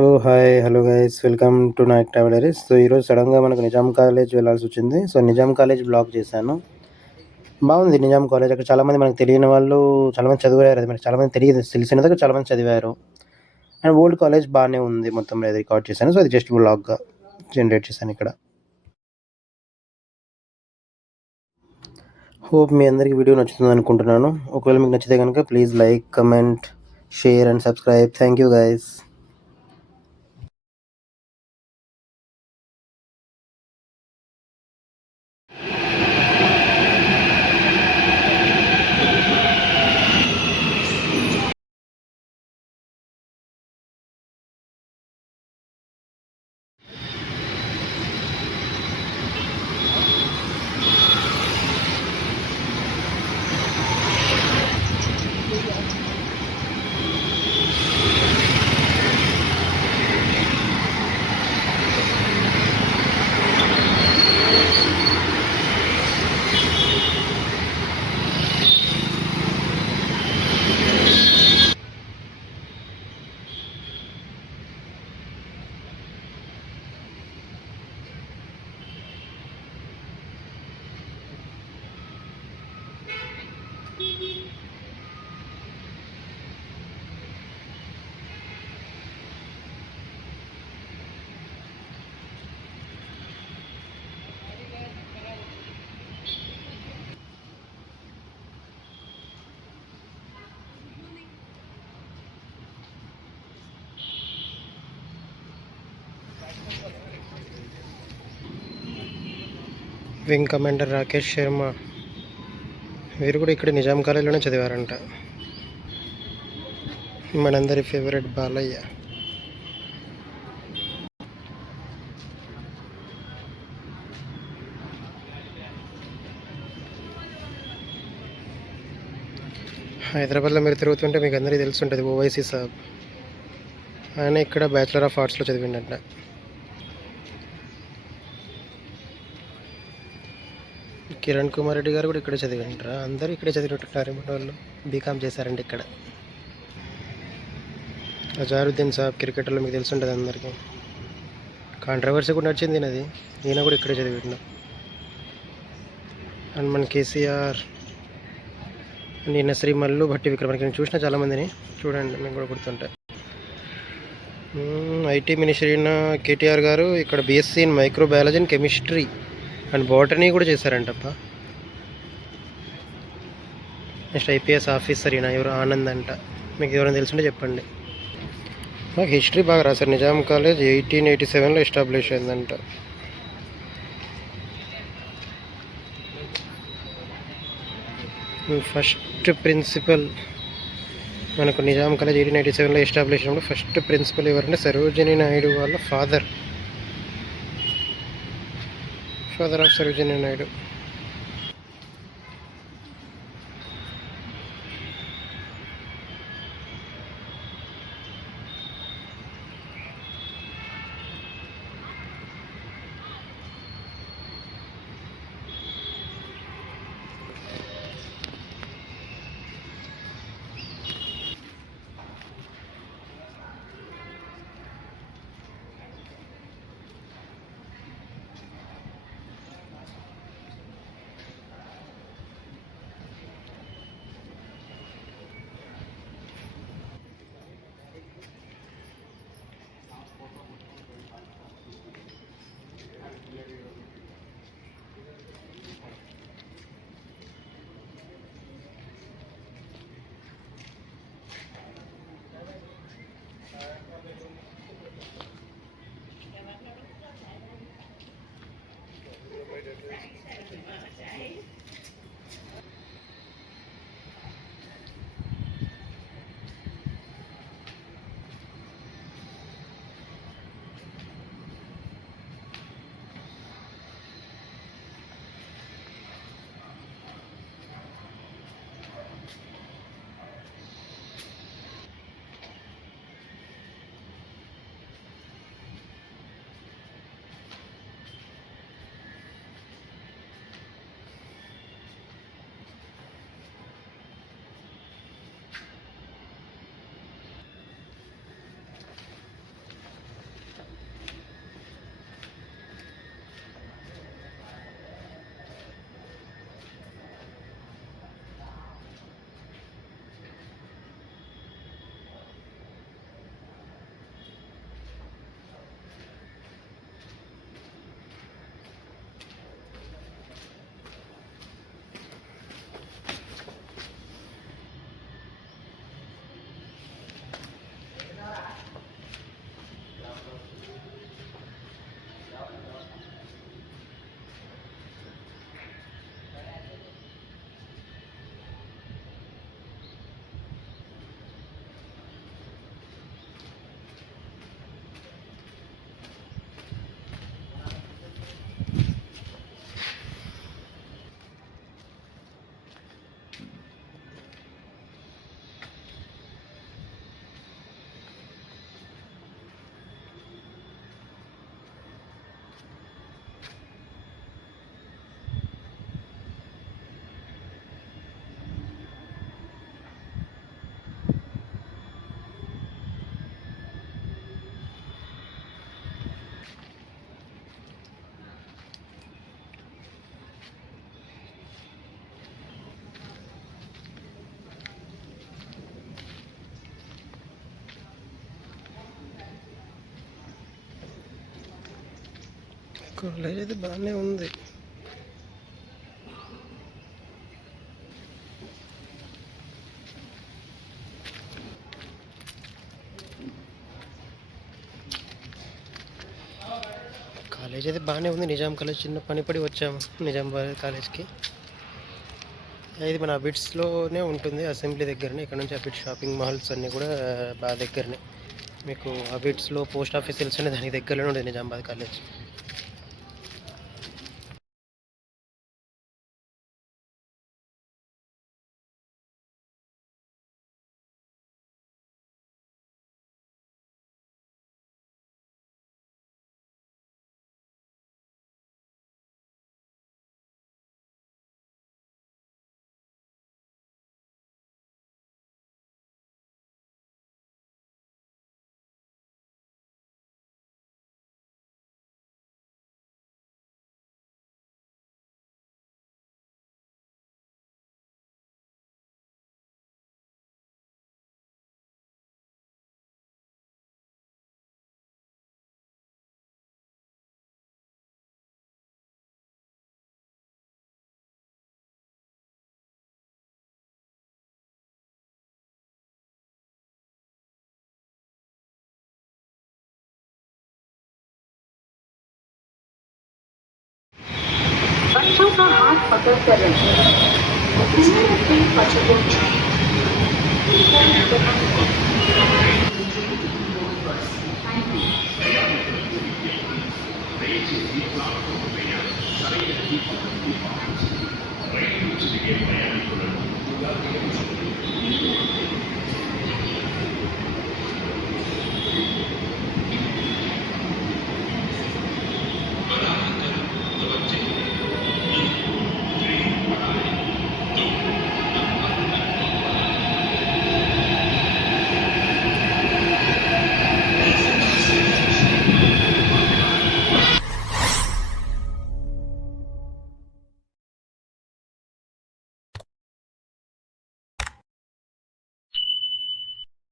Oh! Hi. Hello guys. Welcome to Nayak travelleries. So, ఈరోజు సడెన్‌గా మనకు నిజాం కాలేజ్ వెళ్ళాల్సొచ్చింది. సో, నిజాం కాలేజ్ బ్లాగ్ చేశాను. బాగుంది నిజాం కాలేజ్. అక్కడ చాలామంది మనకు తెలియని వాళ్ళు చాలామంది చదివారు. అది మనకు చాలామంది తెలియదు. తెలిసినదే చాలామంది చదివారు. అండ్ ఓల్డ్ కాలేజ్ బానే ఉంది. మొత్తం మీద రికార్డ్ చేశాను. సో, అది జస్ట్ వ్లాగ్‌గా జనరేట్ చేశాను ఇక్కడ. హోప్ మీ అందరికీ వీడియో నచ్చుతుందనుకుంటున్నాను. ఒకవేళ మీకు నచ్చితే గనుక please like, comment, share and subscribe. Thank you guys. Wing commander Rakesh శర్మ వీరు కూడా ఇక్కడ నిజాం కాలేజీలోనే చదివారంట. మనందరి ఫేవరెట్ బాలయ్య. హైదరాబాద్లో మీరు తిరుగుతుంటే మీకు అందరికీ తెలుసుంటుంది ఓవైసీ సాబ్. ఆయన ఇక్కడ బ్యాచిలర్ ఆఫ్ ఆర్ట్స్లో చదివిండంట. కిరణ్ కుమార్ రెడ్డి గారు కూడా ఇక్కడే చదివింటారా? అందరూ ఇక్కడే చదివినట్టున్నారు. మన వాళ్ళు బీకామ్ చేశారండి ఇక్కడ. అజారుద్దీన్ సాబ్ క్రికెటర్లో మీకు తెలుసుంటుంది అందరికీ. కాంట్రవర్సీ కూడా నడిచింది అది. ఈయన కూడా ఇక్కడే చదివిండు. అండ్ మన కేసీఆర్ నిన్న శ్రీ మల్లు భట్టి విక్రమార్క నేను చూసిన చాలామందిని. చూడండి మీకు కూడా గుర్తుంటాయి. ఐటీ మినిస్టర్ అయిన కేటీఆర్ గారు ఇక్కడ BSc in microbiology and chemistry and botany కూడా చేశారంటప్ప. నెక్స్ట్ ఐపీఎస్ ఆఫీసర్ ఈయన ఎవరు ఆనంద్ అంట. మీకు ఎవరైనా తెలుసుంటే చెప్పండి. నాకు హిస్టరీ బాగా రాశారు. నిజాం కాలేజ్ 1887లో ఎస్టాబ్లిష్ అయిందంట. ఫస్ట్ ప్రిన్సిపల్ మనకు నిజాం కాలేజ్ 1887లో ఎస్టాబ్లిష్ అయినప్పుడు ఫస్ట్ ప్రిన్సిపల్ ఎవరంటే సరోజినీ నాయుడు వాళ్ళ ఫాదర్ ఆఫ్ సరోజినీ నాయుడు. కాలేజ్ అయితే బాగానే ఉంది. కాలేజ్ అయితే బాగానే ఉంది. నిజాం కాలేజ్ చిన్న పని పడి వచ్చాము నిజామాబాద్ కాలేజ్కి. ఇది మన అబిడ్స్లోనే ఉంటుంది, అసెంబ్లీ దగ్గరనే. ఇక్కడ నుంచి అబిడ్స్ షాపింగ్ మాల్స్ అన్నీ కూడా బాగా దగ్గరనే. మీకు అబిడ్స్లో పోస్ట్ ఆఫీస్ తెలుసునే, దానికి దగ్గరలోనే ఉంటుంది నిజామాబాద్ కాలేజ్. बच्चों का हाथ पकड़ कर रखें। इसमें बच्चों को